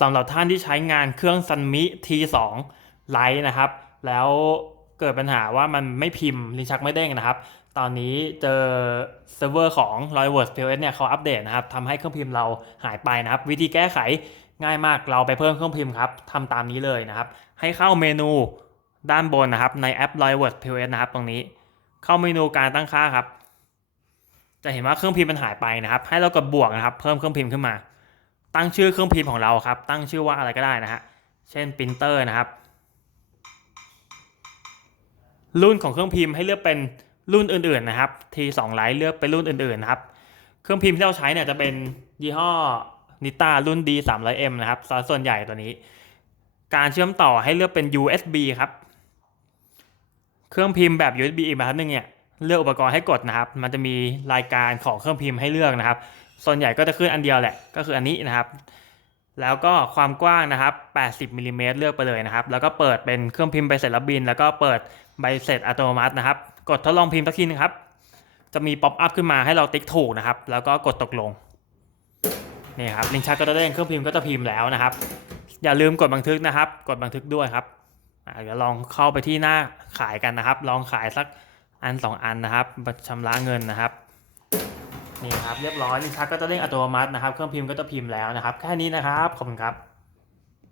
สำหรับท่านที่ใช้งานเครื่องซันมิ T2 Lite นะครับ แล้วเกิดปัญหาว่ามันไม่พิมพ์ลิ้นชักไม่เด้งนะครับ ตอนนี้เจอเซิร์ฟเวอร์ของ r o y w o r d POS เนี่ยเขาอัปเดตนะครับทำให้เครื่องพิมพ์เราหายไปนะครับ วิธีแก้ไขง่ายมากเราไปเพิ่มเครื่องพิมพ์ครับทำตามนี้เลยนะครับ ให้เข้าเมนูด้านบนนะครับ ในแอป r o y w o r d POS นะครับ ตรงนี้ เข้าเมนูการตั้งค่าครับ จะเห็นว่าเครื่องพิมพ์มันหายไปนะครับ ให้เรากดบวกนะครับ เพิ่มเครื่องพิมพ์ขึ้นมา ตั้งชื่อเครื่องพิมพ์ของเราครับ ตั้งชื่อว่าอะไรก็ได้นะฮะ เช่นปรินเตอร์นะครับ รุ่นของเครื่องพิมพ์ให้เลือกเป็นรุ่นอื่นๆนะครับ T2 Lite เลือกเป็นรุ่นอื่นๆนะครับ เครื่องพิมพ์ที่เราใช้เนี่ยจะเป็นยี่ห้อนิต้ารุ่น D 3 0 0 M นะครับส่วนใหญ่ตัวนี้ การเชื่อมต่อให้เลือกเป็น USB ครับ เครื่องพิมพ์แบบ USB อีกแบบนึงเนี่ยเลือกอุปกรณ์ให้กดนะครับ มันจะมีรายการของเครื่องพิมพ์ให้เลือกนะครับ ส่วนใหญ่ก็จะขึ้นอันเดียวแหละก็คืออันนี้นะครับ แล้วก็ความกว้างนะครับ 80มิลลิเมตรเลือกไปเลยนะครับ แล้วก็เปิดเป็นเครื่องพิมพ์ใบเสร็จรับบิน แล้วก็เปิดใบเสร็จอัตโนมัตินะครับ กดทดลองพิมพ์สักทีนึงครับ จะมีป๊อปอัพขึ้นมาให้เราติ๊กถูกนะครับ แล้วก็กดตกลงนี่ครับลิงชักก็จะเด้งเครื่องพิมพ์ก็จะพิมพ์แล้วนะครับ อย่าลืมกดบันทึกนะครับ กดบันทึกด้วยครับเดี๋ยวลองเข้าไปที่หน้าขายกันนะครับ ลองขายสักอันสองอันนะครับชำระเงินนะครับ นี่ครับเรียบร้อยลิ้นชักก็จะเร่งอัตโนมัตินะครับ เครื่องพิมพ์ก็จะพิมพ์แล้วนะครับ แค่นี้นะครับ ขอบคุณครับ